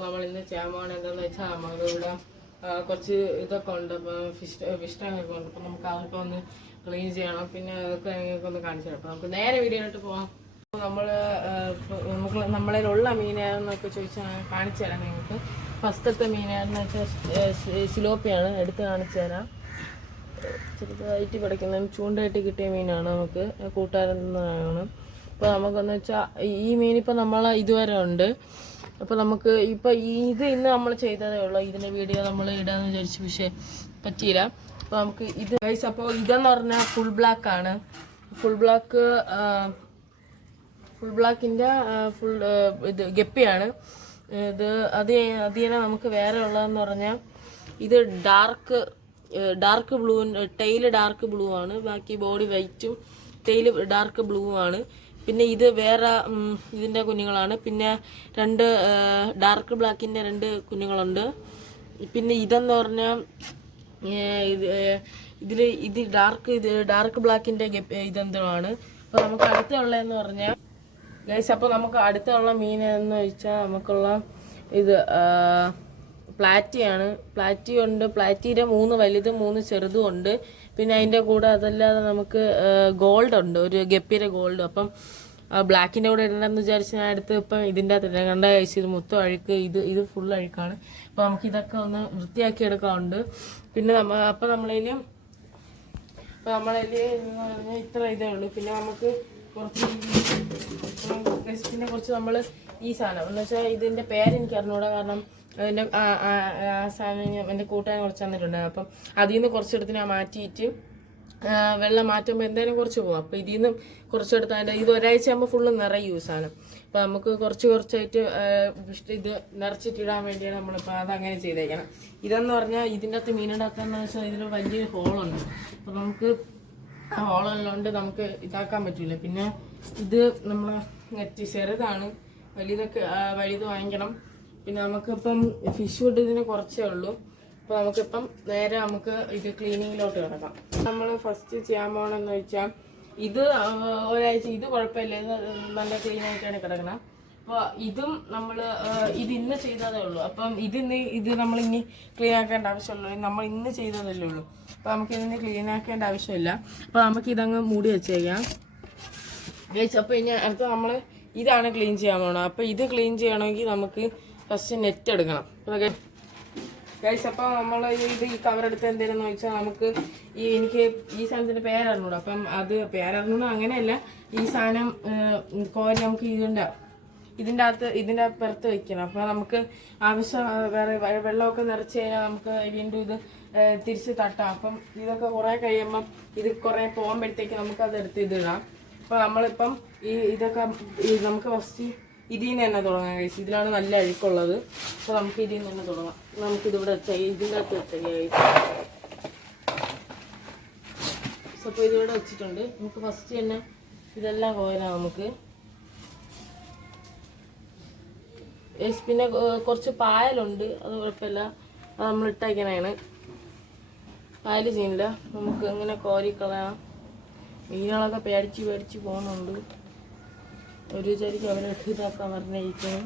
നമ്മൾ ഇന്ന് ചെയ്യാൻ പോകുന്നത് എന്താണെന്ന് വെച്ചാൽ നമുക്ക് ഇവിടെ കുറച്ച് ഇതൊക്കെ ഉണ്ട്. ഫിഷ് ടാങ്കൊക്കെ ഉണ്ട്. അപ്പം നമുക്ക് അതൊക്കെ ഒന്ന് ക്ലീൻ ചെയ്യണം. പിന്നെ അതൊക്കെ ഞങ്ങൾക്ക് ഒന്ന് കാണിച്ചു തരാം. അപ്പം നമുക്ക് നേരെ വീഡിയോയിലോട്ട് പോകാം. നമ്മളിലുള്ള മീനാണെന്നൊക്കെ ചോദിച്ചാൽ കാണിച്ചു തരാം നിങ്ങൾക്ക്. ഫസ്റ്റത്തെ മീനാണെന്ന് വെച്ചാൽ സിലോപ്പിയാണ്. എടുത്ത് കാണിച്ചു തരാം. ചെറുതായിട്ട് പഠിക്കുന്ന ചൂണ്ടായിട്ട് കിട്ടിയ മീനാണ്. നമുക്ക് കൂട്ടുകാരെന്നാണ്. അപ്പോൾ നമുക്കെന്ന് വെച്ചാൽ ഈ മീനിപ്പോൾ നമ്മൾ ഇതുവരെ ഉണ്ട്. അപ്പോൾ നമുക്ക് ഇപ്പോൾ ഇത് ഇന്ന് നമ്മൾ ചെയ്തതേ ഉള്ളൂ. ഇതിൻ്റെ വീഡിയോ നമ്മൾ ഇടാമെന്ന് വിചാരിച്ചു, പക്ഷേ പറ്റിയില്ല. അപ്പോൾ നമുക്ക് ഇത് ഗൈസ്, അപ്പോൾ ഇതെന്ന് പറഞ്ഞാൽ ഫുൾ ബ്ലാക്കാണ്. ഫുൾ ബ്ലാക്കിൻ്റെ ഇത് ഗപ്പിയാണ്. ഇത് അതിനെ നമുക്ക് വേറെ ഉള്ളതെന്ന് പറഞ്ഞാൽ ഇത് dark blue, tail dark blue ആണ്. ബാക്കി ബോഡി വൈറ്റും ടെയില് ഡാർക്ക് ബ്ലൂ ആണ്. പിന്നെ ഇത് വേറെ ഇതിൻ്റെ കുഞ്ഞുങ്ങളാണ്. പിന്നെ രണ്ട് ഡാർക്ക് ബ്ലാക്കിൻ്റെ രണ്ട് കുഞ്ഞുങ്ങളുണ്ട്. പിന്നെ ഇതെന്ന് പറഞ്ഞാൽ ഇത് ഡാർക്ക് ബ്ലാക്കിൻ്റെ ഇതെന്താണ്. അപ്പോൾ നമുക്ക് അടുത്തുള്ളതെന്ന് പറഞ്ഞാൽ ഗൈസ്, അപ്പോൾ നമുക്ക് അടുത്തുള്ള മീൻ എന്ന് വെച്ചാൽ നമുക്കുള്ള ഇത് പ്ലാറ്റിയാണ്. പ്ലാറ്റി ഉണ്ട്. പ്ലാറ്റിയുടെ 3 വലുതും 3 ചെറുതും ഉണ്ട്. പിന്നെ അതിൻ്റെ കൂടെ അതല്ലാതെ നമുക്ക് ഗോൾഡ് ഉണ്ട്, ഒരു ഗപ്പിയുടെ ഗോൾഡ്. അപ്പം ബ്ലാക്കിൻ്റെ കൂടെ ഇടണമെന്ന് വിചാരിച്ച് ഞാൻ അടുത്ത് ഇപ്പം ഇതിൻ്റെ അകത്ത് കണ്ട കഴിച്ച് ഇത് മൊത്തം അഴുക്ക്, ഇത് ഫുൾ അഴുക്കാണ്. അപ്പോൾ നമുക്ക് ഇതൊക്കെ ഒന്ന് വൃത്തിയാക്കി എടുക്കാറുണ്ട്. പിന്നെ അപ്പോൾ നമ്മളതിൽ ഇത്ര ഇതേ ഉള്ളൂ. പിന്നെ നമുക്ക് കുറച്ച് നമ്മൾ ഈ സാധനം എന്ന് വെച്ചാൽ ഇതിൻ്റെ പേരെനിക്ക് അറിഞ്ഞൂടാ. കാരണം അതിൻ്റെ സാധനം എൻ്റെ കൂട്ടുകാരൻ കുറച്ച് തന്നിട്ടുണ്ട്. അപ്പം അതിൽ നിന്ന് കുറച്ചെടുത്ത് ഞാൻ മാറ്റിയിട്ട് വെള്ളം മാറ്റുമ്പോൾ എന്തായാലും കുറച്ച് പോകും. അപ്പോൾ ഇതിൽ നിന്നും കുറച്ചെടുത്ത് അതിൻ്റെ ഇത് ഒരാഴ്ച ആകുമ്പോൾ ഫുള്ള് നിറയും സാധനം. അപ്പോൾ നമുക്ക് കുറച്ചായിട്ട് ഇത് നിറച്ചിട്ടിടാൻ വേണ്ടിയാണ് നമ്മളിപ്പോൾ അതങ്ങനെ ചെയ്തേക്കണം. ഇതെന്ന് പറഞ്ഞാൽ ഇതിൻ്റെ അകത്ത് മീനിനകത്തെന്ന് വെച്ചാൽ ഇതിൽ വലിയൊരു ഹോളുണ്ട്. അപ്പോൾ നമുക്ക് ആ ഹോളുള്ളതുകൊണ്ട് നമുക്ക് ഇതാക്കാൻ പറ്റില്ല. പിന്നെ ഇത് നമ്മൾ ചെറുതാണ്. വലുത് വാങ്ങിക്കണം. പിന്നെ നമുക്കിപ്പം ഫിഷ് ഫുഡ് ഇതിന് കുറച്ചേ ഉള്ളൂ. അപ്പോൾ നമുക്കിപ്പം നേരെ ഇത് ക്ലീനിങ്ങിലോട്ട് കിടക്കാം. നമ്മൾ ഫസ്റ്റ് ചെയ്യാൻ പോകണമെന്ന് വെച്ചാൽ ഇത് ഒരാഴ്ച ഇത് കുഴപ്പമില്ല, ഇത് നല്ല ക്ലീൻ ആയിട്ടാണ് കിടക്കണം. അപ്പോൾ ഇതും നമ്മൾ ഇന്ന് ചെയ്തതേ ഉള്ളൂ. അപ്പം ഇത് നമ്മളിനി ക്ലീൻ ആക്കേണ്ട ആവശ്യമുള്ളൂ. നമ്മൾ ഇന്ന് ചെയ്തതല്ലേ ഉള്ളൂ. അപ്പോൾ നമുക്കിതിന് ക്ലീൻ ആക്കേണ്ട ആവശ്യമില്ല. അപ്പോൾ നമുക്കിതങ്ങ് മൂടി വെച്ചേക്കാം ഗൈസ്. അപ്പോൾ ഇനി അടുത്ത നമ്മൾ ഇതാണ് ക്ലീൻ ചെയ്യാൻ പോകണം. അപ്പോൾ ഇത് ക്ലീൻ ചെയ്യണമെങ്കിൽ നമുക്ക് ഫസ്റ്റ് നെറ്റ് എടുക്കണം. അപ്പോൾ ഗൈസ്, അപ്പോൾ നമ്മൾ ഈ കവറെടുത്ത് എന്തെങ്കിലും വെച്ചാൽ നമുക്ക് എനിക്ക് ഈ സാധനത്തിൻ്റെ പേരറിഞ്ഞൂടാ. അപ്പം അത് പേരറിഞ്ഞൂടാ അങ്ങനെയല്ല. ഈ സാധനം കോരി നമുക്ക് ഇതിൻ്റെ പുറത്ത് വെക്കണം. അപ്പോൾ നമുക്ക് ആവശ്യം വേറെ വെള്ളമൊക്കെ നിറച്ച് കഴിഞ്ഞാൽ നമുക്ക് വീണ്ടും ഇത് തിരിച്ച് തട്ടാം. അപ്പം ഇതൊക്കെ കുറേ കഴിയുമ്പം ഇത് കുറേ പോകുമ്പോഴത്തേക്ക് നമുക്കത് എടുത്ത് ഇതിടാം. അപ്പോൾ നമ്മളിപ്പം ഇതൊക്കെ നമുക്ക് ഫസ്റ്റ് ഇതിൽ നിന്ന് തന്നെ തുടങ്ങാം കഴിച്ച്. ഇതിലാണ് നല്ല അഴുക്കുള്ളത്. അപ്പോൾ നമുക്ക് ഇതിൽ നിന്ന് തന്നെ തുടങ്ങാം. നമുക്കിതിവിടെ ഇതിൻ്റെ അകത്ത് വെച്ചേക്കാം കഴിച്ച്. അപ്പോൾ ഇതിവിടെ വെച്ചിട്ടുണ്ട്. നമുക്ക് ഫസ്റ്റ് തന്നെ ഇതെല്ലാം കോരാം നമുക്ക്. പിന്നെ കുറച്ച് പായലുണ്ട്, അത് കുഴപ്പമില്ല, അത് നമ്മൾ ഇട്ടേക്കണേണ്. പായൽ ചെയ്യില്ല, നമുക്ക് ഇങ്ങനെ കോരിക്കളയാം. മീനുകളൊക്കെ പേടിച്ച് പോകുന്നുണ്ട്. ഒരു വിചാരിക്കും അവരെ ഇതാക്കാൻ പറഞ്ഞിരിക്കണം.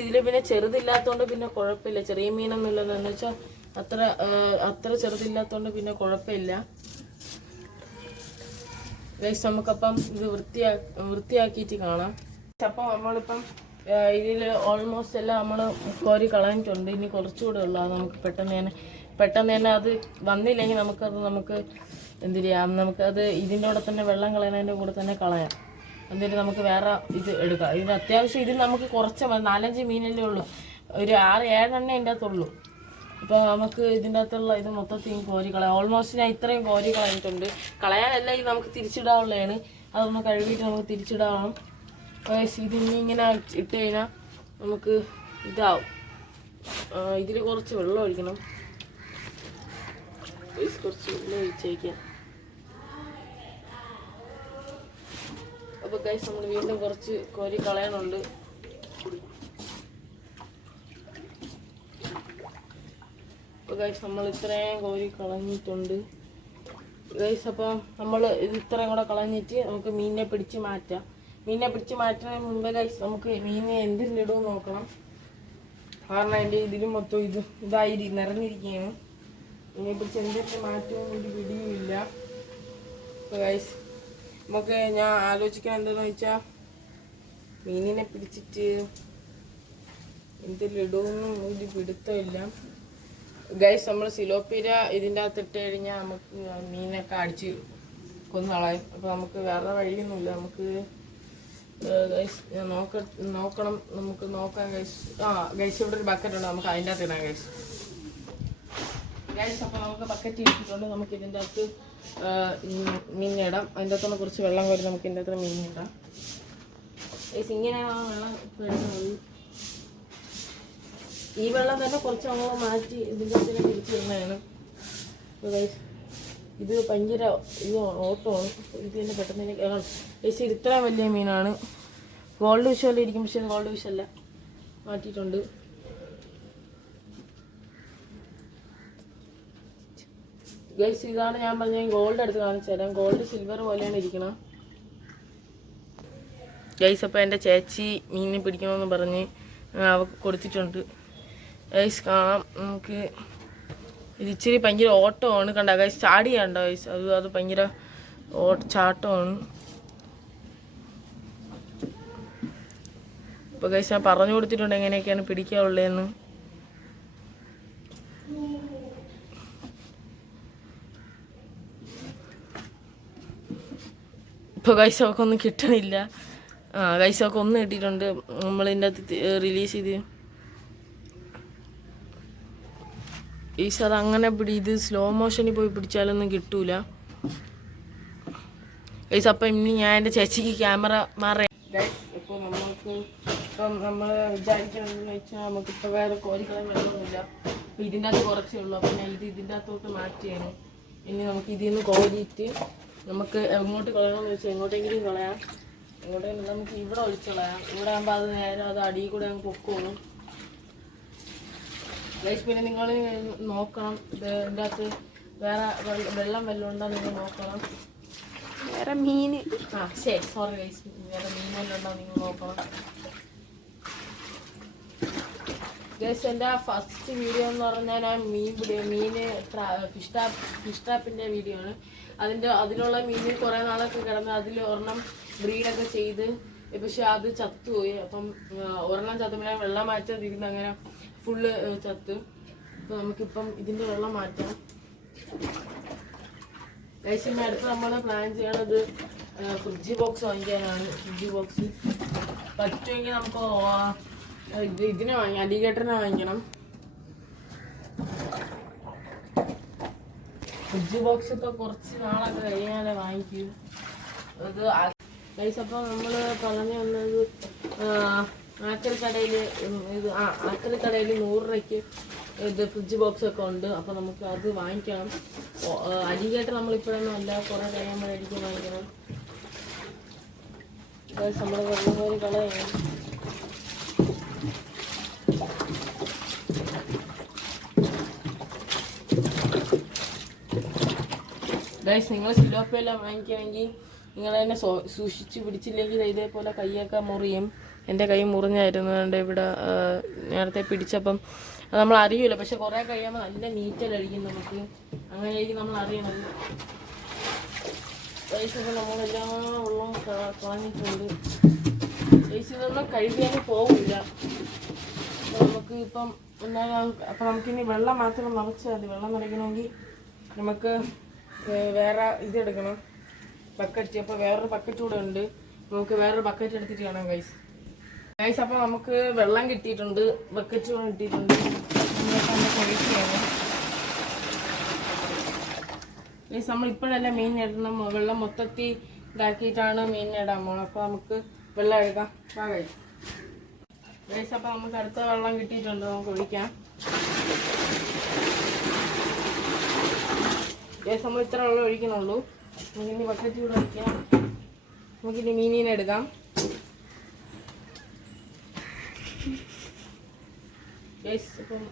ഇതിൽ പിന്നെ ചെറുതില്ലാത്തതുകൊണ്ട് പിന്നെ കുഴപ്പമില്ല. ചെറിയ മീനൊന്നും ഇല്ലല്ലോ എന്ന് വെച്ചാൽ അത്ര ചെറുതില്ലാത്തതുകൊണ്ട് പിന്നെ കുഴപ്പമില്ല. നമുക്കപ്പം ഇത് വൃത്തിയാക്കിയിട്ട് കാണാം. അപ്പോൾ നമ്മളിപ്പം ഇതിൽ ഓൾമോസ്റ്റ് എല്ലാം നമ്മൾ കോരി കളഞ്ഞിട്ടുണ്ട്. ഇനി കുറച്ചുകൂടെ ഉള്ളൂ. അത് നമുക്ക് പെട്ടെന്ന് തന്നെ അത് വന്നില്ലെങ്കിൽ നമുക്ക് എന്ത് ചെയ്യാം, നമുക്കത് ഇതിൻ്റെ കൂടെ തന്നെ വെള്ളം കളയുന്നതിൻ്റെ കൂടെ തന്നെ കളയാം. എന്നിട്ട് നമുക്ക് വേറെ ഇത് എടുക്കാം. ഇത് അത്യാവശ്യം ഇതിൽ നമുക്ക് കുറച്ച് 4-5 മീനല്ലേ ഉള്ളൂ. ഒരു 6-7 എണ്ണ ഇതിൻ്റെ അകത്തുള്ളൂ. അപ്പോൾ നമുക്ക് ഇതിൻ്റെ അകത്തുള്ള ഇത് മൊത്തത്തിൽ കോരി കളയാം. ഓൾമോസ്റ്റ് ഞാൻ ഇത്രയും കോരി കളഞ്ഞിട്ടുണ്ട്. കളയാനല്ല, ഇത് നമുക്ക് തിരിച്ചിടാനുള്ളതാണ്. അതൊന്ന് കഴുകിയിട്ട് നമുക്ക് തിരിച്ചിടാം. ഇതിനി ഇങ്ങനെ ഇട്ട് കഴിഞ്ഞാൽ നമുക്ക് ഇതാവും. ഇതിൽ കുറച്ച് വെള്ളം ഒഴിക്കണം. കുറച്ച് വെള്ളം ഒഴിച്ചേക്കാം. അപ്പോൾ ഗൈസ്, നമ്മൾ വീണ്ടും കുറച്ച് കോരി കളയാനുണ്ട്. അപ്പോൾ ഗൈസ്, നമ്മൾ ഇത്രയും കോരി കളഞ്ഞിട്ടുണ്ട് ഗൈസ്. അപ്പോൾ നമ്മൾ ഇത് ഇത്രയും കൂടെ കളഞ്ഞിട്ട് നമുക്ക് മീനിനെ പിടിച്ച് മാറ്റാം. മീനിനെ പിടിച്ച് മാറ്റുന്നതിന് മുമ്പ് ഗൈസ് നമുക്ക് മീനിനെ എന്തിലിടുമെന്ന് നോക്കണം. കാരണം അതിൻ്റെ ഇതിലും മൊത്തം ഇതായി നിറഞ്ഞിരിക്കുകയാണ്. മീനെ പിടിച്ച് എന്തൊക്കെ മാറ്റുമെന്ന് ഒരു പിടിയുമില്ല. അപ്പോൾ ഗൈസ് നമുക്ക് ഞാൻ ആലോചിക്കാൻ എന്താണെന്ന് വെച്ചാൽ മീനിനെ പിടിച്ചിട്ട് എന്തിലിടുമെന്നും ഒരു പിടുത്തമില്ല ഗൈസ്. നമ്മൾ സിലോപ്പീര ഇതിൻ്റെ അകത്ത് ഇട്ട് കഴിഞ്ഞാൽ നമുക്ക് മീനൊക്കെ അടിച്ച് കൊന്നുകളയും. അപ്പോൾ നമുക്ക് വേറെ വഴിയൊന്നുമില്ല. നമുക്ക് ഗൈസ് നോക്കണം, നമുക്ക് നോക്കാം ഗൈസ്. ഗൈസ് ഇവിടെ ഒരു ബക്കറ്റ് ഉണ്ട്, നമുക്ക് അതിൻ്റെ അകത്ത് ഇടാം ഗൈസ്. ഗൈസ് അപ്പോൾ നമുക്ക് ബക്കറ്റ് ഇട്ടിട്ടുണ്ട്. നമുക്ക് ഇതിൻ്റെ അകത്ത് മീനിടാം. അതിൻ്റെ അകത്തുനിന്ന് കുറച്ച് വെള്ളം കോരി നമുക്ക് ഇതിൻ്റെ അകത്ത് മീനിടാം ഗൈസ്. ഇങ്ങനെയാണ് ആ വെള്ളം ഇടുന്നത്. ഈ വെള്ളം തന്നെ കുറച്ച് അങ്ങോട്ട് മാറ്റി ഇതിൻ്റെ അകത്ത് തിരിച്ച് വരുന്നതാണ്. അപ്പോൾ ഗൈസ് ഇത് ഭയങ്കര ഓട്ടമാണ്. ഇത് തന്നെ പെട്ടെന്ന് ഗൈസ് ഇത് ഇത്ര വലിയ മീനാണ്. ഗോൾഡ് ഫിഷ് പോലെ ഇരിക്കും, പക്ഷേ ഗോൾഡ് ഫിഷ് അല്ല, മാറ്റിയിട്ടുണ്ട്. ഗൈസ് ഇതാണ് ഞാൻ പറഞ്ഞ ഗോൾഡ് എടുത്ത് കാണിച്ചു തരാം. ഗോൾഡ് സിൽവർ പോലെയാണ് ഇരിക്കണം ഗൈസ്. അപ്പോൾ എൻ്റെ ചേച്ചി മീനിനെ പിടിക്കണമെന്ന് പറഞ്ഞ് അവൾക്ക് കൊടുത്തിട്ടുണ്ട് ഗൈസ്. കാണാം നമുക്ക്. ഇത് ഇച്ചിരി ഭയങ്കര ഓട്ടമാണ്, കണ്ട ഗൈസ്. ചാടിയാണ്ടോ ഗൈസ്, അത് ഭയങ്കര ചാട്ടമാണ്. ഇപ്പോൾ ഗൈസ് ഞാൻ പറഞ്ഞു കൊടുത്തിട്ടുണ്ട് എങ്ങനെയൊക്കെയാണ് പിടിക്കാനുള്ളതെന്ന്. ഇപ്പോൾ ഗൈസ് അവൾക്ക് ഒന്നും കിട്ടണില്ല. ഗൈസ് അവൾക്ക് ഒന്ന് കിട്ടിയിട്ടുണ്ട്. നമ്മളിതിൻ്റെ അകത്ത് റിലീസ് ചെയ്ത് ഗൈസ് അത് അങ്ങനെ ഇത് സ്ലോ മോഷനിൽ പോയി പിടിച്ചാലൊന്നും കിട്ടൂല ഗൈസ്. അപ്പം ഇനി ഞാൻ എൻ്റെ ചേച്ചിക്ക് ക്യാമറ മാറാം ഗൈസ്. ഇപ്പോൾ നമ്മൾ വിചാരിക്കണമെന്ന് വെച്ചാൽ നമുക്കിപ്പോൾ വേറെ കോരിക്കളയാൻ വെള്ളമൊന്നുമില്ല. അപ്പോൾ ഇതിൻ്റെ അകത്ത് കുറച്ചേ ഉള്ളൂ. അപ്പം ഞാൻ ഇതിൻ്റെ അകത്തോട്ട് മാറ്റിയാണ്. ഇനി നമുക്ക് ഇതിൽ നിന്ന് കോരിയിട്ട് നമുക്ക് എങ്ങോട്ട് കളയണമെന്ന് വെച്ചാൽ എങ്ങോട്ടെങ്കിലും കളയാം. എങ്ങോട്ടെങ്കിലും നമുക്ക് ഇവിടെ ഒഴിച്ച് കളയാം. ഇവിടെ ആകുമ്പോൾ അത് നേരെ അത് അടിയിൽ കൂടെ അങ്ങ് പൊക്കോളും ഗൈസ്. പിന്നെ നിങ്ങൾ നോക്കണം ഇതിൻ്റെ അകത്ത് വേറെ വെള്ളം വല്ലതും ഉണ്ടോ നിങ്ങൾ നോക്കണം. വേറെ മീൻ സോറി ഗൈസ്, വേറെ മീൻ വല്ലതും ഉണ്ടോ നിങ്ങൾ നോക്കണം ഗൈസ്. എൻ്റെ ഫസ്റ്റ് വീഡിയോ എന്ന് പറഞ്ഞാൽ ഞാൻ ഫിഷ് ട്രാപ്പിൻ്റെ വീഡിയോ ആണ്. അതിലുള്ള മീൻ കുറേ നാളൊക്കെ കിടന്ന് അതിൽ ഒരെണ്ണം ബ്രീഡൊക്കെ ചെയ്ത്, പക്ഷെ അത് ചത്തുപോയി. അപ്പം ഒരെണ്ണം ചത്തുമ്പോൾ വെള്ളം മാറ്റാതിരുന്ന് അങ്ങനെ ഫുള്ള് ചത്ത്. അപ്പോൾ നമുക്കിപ്പം ഇതിൻ്റെ വെള്ളം മാറ്റാം ഗൈസ്. ഇനി അടുത്ത് നമ്മൾ പ്ലാൻ ചെയ്യണത് ഫ്രിഡ്ജ് ബോക്സ് വാങ്ങിക്കാനാണ്. ഫ്രിഡ്ജ് ബോക്സ് പറ്റുമെങ്കിൽ നമുക്ക് ഇതിനെ വാങ്ങിക്കാം, അലിഗേറ്ററിനെ വാങ്ങിക്കണം. ഫ്രിഡ്ജ് ബോക്സ് ഇപ്പോൾ കുറച്ച് നാളൊക്കെ കഴിയാതെ വാങ്ങിക്കും ഇത് ഗൈസ്. അപ്പോൾ നമ്മൾ പറഞ്ഞു വന്നത് ആക്രി കടയിൽ 100 രൂപയ്ക്ക് ഇത് ഫ്രിഡ്ജ് ബോക്സ് ഒക്കെ ഉണ്ട്. അപ്പോൾ നമുക്ക് അത് വാങ്ങിക്കണം. അലിഗേറ്റർ നമ്മളിപ്പോഴൊന്നും അല്ല, കുറേ കഴിയുമ്പോഴായിരിക്കും വാങ്ങിക്കണം ഗൈസ്. നമ്മൾ വെള്ളം കോരി കളയാണ്. ഗൈസ് നിങ്ങൾ സിലോപ്പിയെല്ലാം വാങ്ങിക്കുകയാണെങ്കിൽ നിങ്ങൾ തന്നെ സൂക്ഷിച്ച് പിടിച്ചില്ലെങ്കിൽ ഇതേപോലെ കൈയൊക്കെ മുറിയും. എൻ്റെ കൈ മുറിഞ്ഞായിരുന്നു ഇവിടെ നേരത്തെ പിടിച്ചപ്പം. അത് നമ്മൾ അറിയില്ല, പക്ഷെ കുറേ കഴിയുമ്പോൾ നല്ല നീറ്റലടിക്കും നമുക്ക്. അങ്ങനെയായിരിക്കും നമ്മൾ അറിയണത് ഗൈസ്. ഒക്കെ നമ്മളെല്ലാം വെള്ളം കളഞ്ഞിട്ടുണ്ട് ഗൈസ്. ഇതൊന്നും കഴുകിയാലും പോകില്ല. അപ്പോൾ നമുക്ക് ഇപ്പം അപ്പോൾ നമുക്കിനി വെള്ളം മാത്രം നിറച്ചാൽ മതി. വെള്ളം നിറയ്ക്കണമെങ്കിൽ നമുക്ക് വേറെ ഇതെടുക്കണം, ബക്കറ്റ്. അപ്പോൾ വേറൊരു ബക്കറ്റ് കൂടെ ഉണ്ട്. നമുക്ക് വേറൊരു ബക്കറ്റ് എടുത്തിട്ട് കാണാം ഗൈസ്. അപ്പോൾ നമുക്ക് വെള്ളം കിട്ടിയിട്ടുണ്ട്, ബക്കറ്റ് കിട്ടിയിട്ടുണ്ട്. നമ്മൾ ഇപ്പോഴല്ല മീൻ ഇടണം, വെള്ളം മൊത്തത്തിൽ ഇതാക്കിയിട്ടാണ് മീൻ ഇടാൻ പോകണം. അപ്പോൾ നമുക്ക് വെള്ളം എടുക്കാം ഗൈസ്. അപ്പോൾ നമുക്ക് അടുത്ത വെള്ളം കിട്ടിയിട്ടുണ്ട്, നമുക്ക് ഒഴിക്കാം ഗൈസ്. നമ്മൾ ഇത്ര വെള്ളം ഒഴിക്കണുള്ളൂ. നമുക്കിനി ബക്കറ്റ് കൂടെ ഒഴിക്കാം. നമുക്കിനി മീനിനെ എടുക്കാം ഗൈസ്. അപ്പം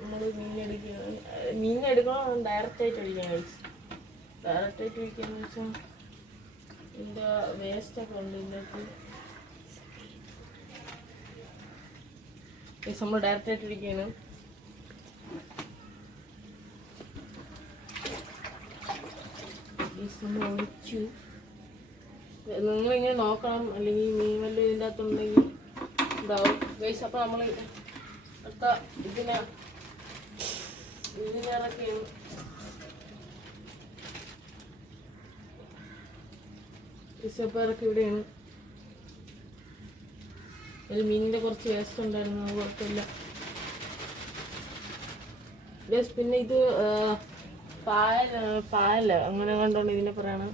നമ്മൾ മീനെടുക്കണം ഡയറക്റ്റായിട്ട് ഒഴിക്കാം ഗൈസ്. ഡയറക്റ്റായിട്ട് ഒഴിക്കാന്ന് വെച്ചാൽ ഇതിൻ്റെ വേസ്റ്റൊക്കെ ഉണ്ട് ഇതിനകത്ത്. നമ്മൾ ഡയറക്റ്റ് ആയിട്ട് ഇരിക്കുകയാണ്. ഒഴിച്ചു നിങ്ങളിങ്ങനെ നോക്കണം, അല്ലെങ്കിൽ മീൻ വല്ല ഇതിൻ്റെ അകത്തുണ്ടെങ്കിൽ ഇതാവും ഗൈസ്. അപ്പോൾ നമ്മൾ അടുത്ത ഇതിനിറക്കിയാണ്. ഇസപ്പറൊക്കെ ഇവിടെയാണ്. ഒരു മീനിൻ്റെ കുറച്ച് വേസ്റ്റ് ഉണ്ടായിരുന്നു, അത് കുഴപ്പമില്ല. പിന്നെ ഇത് പായല അങ്ങനെ കണ്ടോണ്ട് ഇതിനെ പറയണം.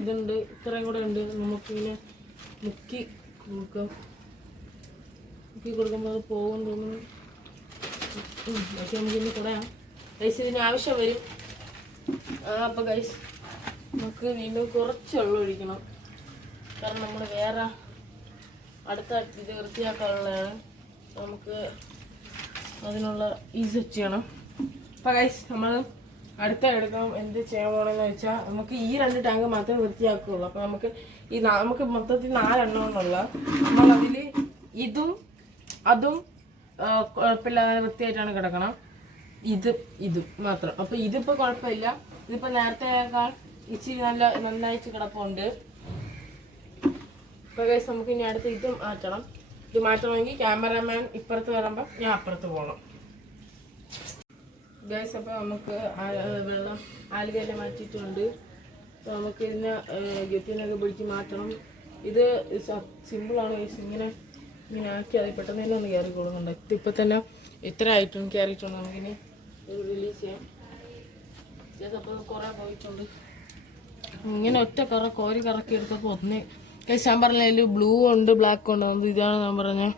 ഇതുണ്ട്, ഇത്രയും കൂടെ ഉണ്ട്. നമുക്കിങ്ങനെ മുക്കി കൊടുക്കുമ്പോൾ അത് പോകും തോന്നുന്നു. പക്ഷെ നമുക്കിനി കുറയാം ഗൈസ്, ഇതിന് ആവശ്യം വരും. അപ്പോൾ ഗൈസ് നമുക്ക് വീണ്ടും കുറച്ച് വെള്ളം ഒഴിക്കണം, കാരണം നമ്മൾ വേറെ അടുത്ത ഇത് വൃത്തിയാക്കാനുള്ളതാണ്. നമുക്ക് അതിനുള്ള ഈസ് ചെയ്യണം. അപ്പോൾ ഗൈസ് നമ്മൾ അടുത്ത എടുക്കണം. എന്ത് ചെയ്യാൻ പോകണമെന്ന് വെച്ചാൽ നമുക്ക് ഈ 2 ടാങ്ക് മാത്രമേ വൃത്തിയാക്കുകയുള്ളൂ. അപ്പോൾ നമുക്ക് മൊത്തത്തിൽ 4 എണ്ണമുള്ള നമ്മളതിൽ ഇതും അതും കുഴപ്പമില്ലാതെ വൃത്തിയായിട്ടാണ് കിടക്കണം. ഇതും മാത്രം. അപ്പോൾ ഇതിപ്പോൾ കുഴപ്പമില്ല, ഇതിപ്പോൾ നേരത്തെക്കാൾ ഇച്ചിരി നന്നായിട്ട് കിടപ്പുണ്ട്. ഇപ്പോൾ ഗൈസ് നമുക്ക് ഇനി അടുത്ത് ഇത് മാറ്റണം. ഇത് മാറ്റണമെങ്കിൽ ക്യാമറാമാൻ ഇപ്പുറത്ത് വരുമ്പോൾ ഞാൻ അപ്പുറത്ത് പോകണം ഗൈസ്. അപ്പോൾ നമുക്ക് വെള്ളം ആലുകയെല്ലാം മാറ്റിയിട്ടുണ്ട്. അപ്പോൾ നമുക്ക് ഇതിനെ ഗപ്പിനൊക്കെ പിടിച്ച് മാറ്റണം. ഇത് സിമ്പിളാണ് ഗൈസ്. ഇങ്ങനെ ആക്കി അത് പെട്ടെന്ന് തന്നെ ഒന്ന് കയറി കൊടുക്കുന്നുണ്ട്. ഇപ്പം തന്നെ ഇത്ര ആയിട്ടുണ്ട്, കയറിയിട്ടുണ്ട്. നമുക്കിനി റിലീസ് ചെയ്യാം. അപ്പോൾ കുറേ പോയിട്ടുണ്ട്. ഇങ്ങനെ ഒറ്റ കോരി കറക്കി എടുത്തപ്പോൾ ഒന്ന് ഗൈസ് ഞാൻ പറഞ്ഞതിൽ ബ്ലൂ ഉണ്ട് ബ്ലാക്ക് ഉണ്ട്. അത് ഇതാണ് ഞാൻ പറഞ്ഞത്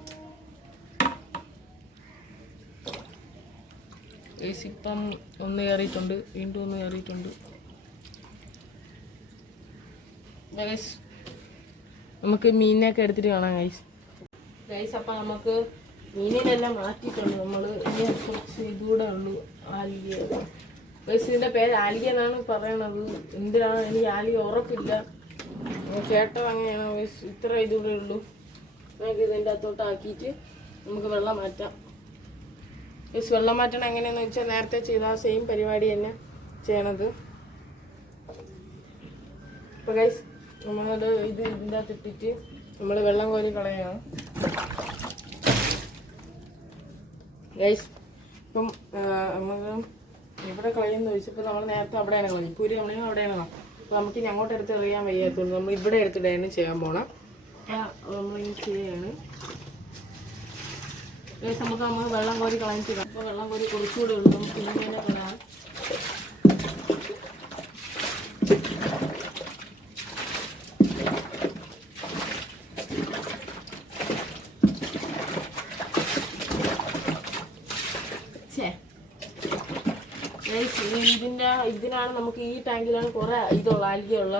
ഗൈസ്. ഇപ്പം ഒന്ന് കയറിയിട്ടുണ്ട്, വീണ്ടും ഒന്ന് കയറിയിട്ടുണ്ട് ഗൈസ്. നമുക്ക് മീനിനെയൊക്കെ എടുത്തിട്ട് കാണാം ഗൈസ്. അപ്പം നമുക്ക് മീനിനെല്ലാം മാറ്റിയിട്ടുണ്ട്. നമ്മൾ ഇനി കുറച്ച് ഇതുകൂടെ ഉള്ളൂ, ആലിക ഗൈസ്. ഇതിൻ്റെ പേര് ആലിക എന്നാണ് പറയണത്. എന്തിനാണ് എനിക്ക് ആലിക ഉറപ്പില്ല, കേട്ടത് അങ്ങനെയാണ് ഗൈസ്. ഇത്ര ഇതുകൂടെ ഉള്ളൂ. നമുക്ക് ഇതിൻ്റെ അകത്തോട്ട് ആക്കിയിട്ട് നമുക്ക് വെള്ളം മാറ്റാം ഗൈസ്. വെള്ളം മാറ്റണം എങ്ങനെയാണെന്ന് വെച്ചാൽ നേരത്തെ ചെയ്ത ആ സെയിം പരിപാടി തന്നെ ചെയ്യണത്. അപ്പോൾ ഗൈസ് നമ്മളത് ഇതിൻ്റെ അകത്ത് ഇട്ടിട്ട് നമ്മൾ വെള്ളം കോരി കളയാണ് ഗൈസ്. ഇപ്പം നമുക്ക് എവിടെ കളയുമെന്ന് ചോദിച്ചപ്പോൾ നമ്മൾ നേരത്തെ അവിടെയാണ് കളഞ്ഞത്. പൂരി നമ്മളെയും അവിടെയാണ് കളഞ്ഞത്. അപ്പോൾ നമുക്ക് ഇനി അങ്ങോട്ട് എടുത്ത് എറിയാൻ വയ്യാത്തതുകൊണ്ട് നമ്മൾ ഇവിടെ എടുത്തിട്ടാണ് ചെയ്യാൻ പോകണം. നമ്മളിങ്ങനെ ചെയ്യാണ് ഗൈസ്. നമ്മൾ വെള്ളം കോരി കളഞ്ഞിട്ട് അപ്പോൾ വെള്ളം കോരി കുറച്ചുകൂടെ ഉള്ളൂ. നമുക്ക് ഇങ്ങനെ കളയാം. ഇതിനാണ് നമുക്ക് ഈ ടാങ്കിലാണ് കുറെ ഇതുള്ള ആൽഗയുള്ള.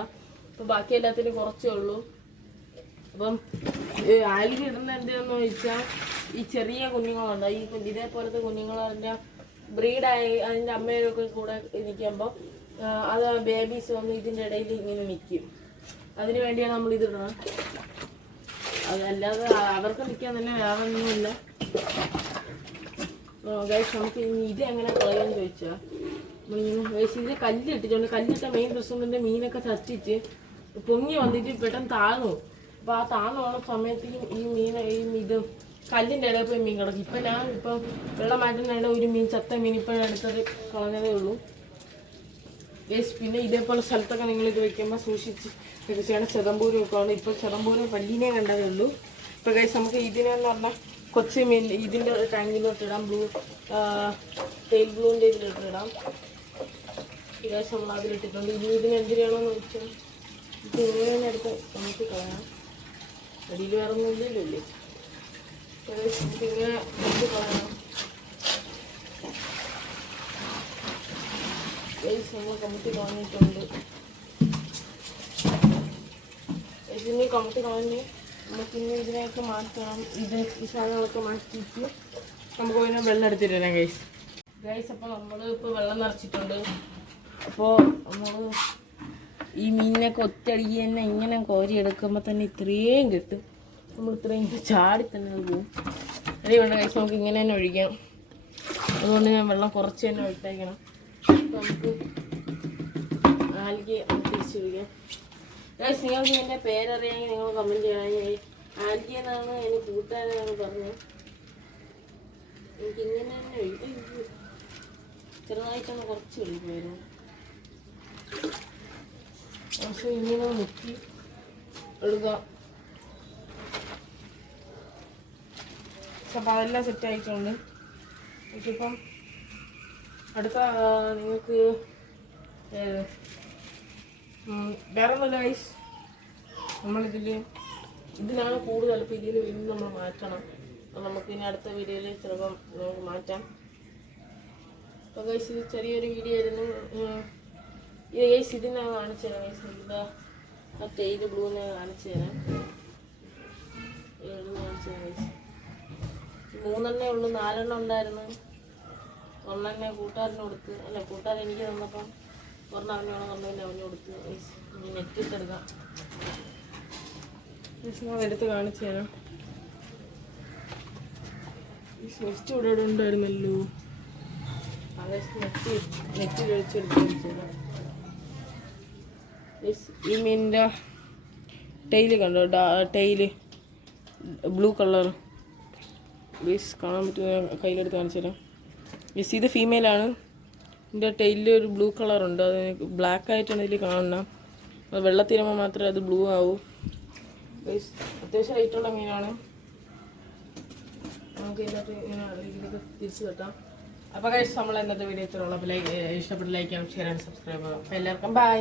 അപ്പോൾ ബാക്കി എല്ലാത്തിനും കുറച്ചേ ഉള്ളൂ. അപ്പം ആൽഗ ഇടുന്ന എന്താണെന്ന് ചോദിച്ചാൽ ഈ ചെറിയ കുഞ്ഞുങ്ങളുണ്ട്, ഈ ഇതേപോലത്തെ കുഞ്ഞുങ്ങൾ അതിൻ്റെ ബ്രീഡായി അതിൻ്റെ അമ്മയൊക്കെ കൂടെ നിൽക്കുമ്പോൾ അത് ബേബീസ് വന്ന് ഇതിൻ്റെ ഇടയിൽ ഇങ്ങനെ നിൽക്കും. അതിന് വേണ്ടിയാണ് നമ്മൾ ഇതിടണം. അതല്ലാതെ അവർക്ക് നിൽക്കാൻ തന്നെ വേറെ ഒന്നുമില്ല ഗൈസ്. നമുക്ക് ഇനി ഇത് എങ്ങനെ കളയാന്ന് ചോദിച്ചാൽ ഗൈസ് ഇതിൽ കല്ലിട്ടിട്ടുണ്ട്. കല്ലിട്ട മെയിൻ പ്രശ്നം മീനൊക്കെ ചത്തിച്ച് പൊങ്ങി വന്നിട്ട് പെട്ടെന്ന് താഴ്ന്നു. അപ്പോൾ ആ താഴ്ന്നു പോകുന്ന സമയത്ത് ഇത് കല്ലിൻ്റെ ഇടയിൽ പോയി മീൻ കിടക്കും. ഇപ്പം ഞാൻ വെള്ളം മാറ്റുന്നതിടെ ഒരു ചത്ത മീൻ ഇപ്പം എടുത്തത് കളഞ്ഞതേ ഉള്ളൂ ഗൈസ്. പിന്നെ ഇതേപോലെ സ്ഥലത്തൊക്കെ നിങ്ങളിത് വയ്ക്കുമ്പോൾ സൂക്ഷിച്ച് ചെയ്യണം. ചെതമ്പൂരും ഒക്കെ ആണ്. ഇപ്പോൾ ചെതമ്പൂരും പല്ലീനെ കണ്ടതേ ഉള്ളൂ. ഇപ്പോൾ ഗൈസ് നമുക്ക് ഇതിനെന്ന് പറഞ്ഞാൽ കൊച്ചു മീൻ ഇതിൻ്റെ ടാങ്കിലോട്ടിടാം. Tail ബ്ലൂവിൻ്റെ ഇതിലോട്ടിടാം guys. നമ്മൾ അതിലിട്ടിട്ടുണ്ട്. ഇതിന് എന്തിനാണെന്ന് വെച്ചാൽ ഇത് ഇങ്ങനെ എടുത്ത് നമുക്ക് കളയാം. അടിയിൽ വേറെ ഒന്നും ഇല്ലല്ലോ ഇല്ലേ. നമുക്കിങ്ങനെ എടുത്ത് കളയണം ഗൈസ്. നമ്മൾ കമ്മിറ്റി കളഞ്ഞിട്ടുണ്ട്. ഇതിന് കമ്മിറ്റി കളഞ്ഞ് നമുക്കിനി ഇതിനെയൊക്കെ മാറ്റണം. ഈ സാധനങ്ങളൊക്കെ മാറ്റിയിട്ട് നമുക്ക് പിന്നെ വെള്ളം എടുത്തിട്ട് വരാം ഗൈസ്. അപ്പോൾ നമ്മൾ ഇപ്പോൾ വെള്ളം നിറച്ചിട്ടുണ്ട്. അപ്പോൾ നമ്മൾ ഈ മീനിനൊക്കെ ഒറ്റയടിക്ക് തന്നെ ഇങ്ങനെ കോരി എടുക്കുമ്പോൾ തന്നെ ഇത്രയും കിട്ടും. നമ്മൾ ഇത്രയും ചാടി തന്നെ അത് പോകും. അതേ വേണ്ട കഴിച്ച് നമുക്ക് ഇങ്ങനെ തന്നെ ഒഴിക്കാം. അതുകൊണ്ട് ഞാൻ വെള്ളം കുറച്ച് തന്നെ ഒഴിച്ചേക്കണം. അപ്പം നമുക്ക് ആൽഗെ തിരിച്ച് ഒഴിക്കാം. ഗൈസ്, നിങ്ങൾക്ക് എൻ്റെ പേരറിയാമെങ്കിൽ നിങ്ങൾ കമൻറ്റ് ചെയ്യണം. ആൽഗെ എന്നാണ് അതിന് കൂട്ടാനാണ് പറഞ്ഞത്. എനിക്കിങ്ങനെ തന്നെ ഒഴിക്കും. ചെറുതായിട്ടൊന്ന് കുറച്ച് ഒഴിക്കുമായിരുന്നു. പക്ഷെ ഇങ്ങനെ മുക്കി എടുക്കാം. അപ്പം അതെല്ലാം സെറ്റ് ആയിട്ടുണ്ട്. ഇപ്പം അടുത്ത നിങ്ങൾക്ക് വേറെ ഒന്നുമില്ല ഗൈസ്. ഇതിനാണ് കൂടുതൽ. അപ്പോൾ ഇതിൽ വീണ്ടും നമ്മൾ മാറ്റണം. അപ്പം നമുക്ക് ഇനി അടുത്ത വീഡിയോയിൽ ചിലപ്പം നമുക്ക് മാറ്റാം. അപ്പോൾ ഗൈസ്, ഇത് ചെറിയൊരു വീഡിയോ ആയിരുന്നു. ഇത് ഗൈസ് ഇതിനെ കാണിച്ചു തരാം. ഗൈസ് ഇതാ ആ ടെയിൽ ബ്ലൂവിനെ കാണിച്ചു തരാം. കാണിച്ചു തരാം ഗൈസ്. 3 ഉള്ളൂ, 4 ഉണ്ടായിരുന്നു. 1 കൂട്ടുകാരന് കൊടുത്ത്, അല്ല കൂട്ടുകാരൻ എനിക്ക് തന്നപ്പം 1 അവന് കൊടുത്ത്. നെറ്റ് ഇട്ടെടുക്കാം. എടുത്ത് കാണിച്ചു തരാം. ഈ സ്വിച്ച് ഇവിടെ ഉണ്ടായിരുന്നല്ലോ. നെറ്റിൽ ഒഴിച്ചെടുത്ത് കാണിച്ചു തരാം. ഈ മീനിൻ്റെ ടെയില് കണ്ടോ? Tail blue colour. ഗൈസ് കാണാൻ പറ്റുന്ന കയ്യിലെടുത്ത് കാണിച്ചു തരാം. ഗൈസ് ഇത് ഫീമെയിലാണ്. ഇതിൻ്റെ ടെയിലിൽ ഒരു ബ്ലൂ കളറുണ്ട്. അത് ബ്ലാക്ക് ആയിട്ടാണ് ഇതിൽ കാണുന്നത്. അത് വെള്ളത്തിരുമ്പോൾ മാത്രമേ അത് ബ്ലൂ ആവൂ. ഗൈസ് അത്യാവശ്യം റേറ്റുള്ള മീനാണ്. നമുക്ക് ഇതിനകത്ത് ഇങ്ങനെ തിരിച്ച് കെട്ടാം. അപ്പോൾ ഗൈസ് നമ്മൾ ഇന്നത്തെ വീഡിയോ ഇത്രയുള്ളൂ. അപ്പോൾ ഇഷ്ടപ്പെട്ട് ലൈക്ക് ചെയ്യാം, ഷെയർ ചെയ്യാൻ, സബ്സ്ക്രൈബ് ചെയ്യാം. അപ്പോൾ എല്ലാവർക്കും ബൈ.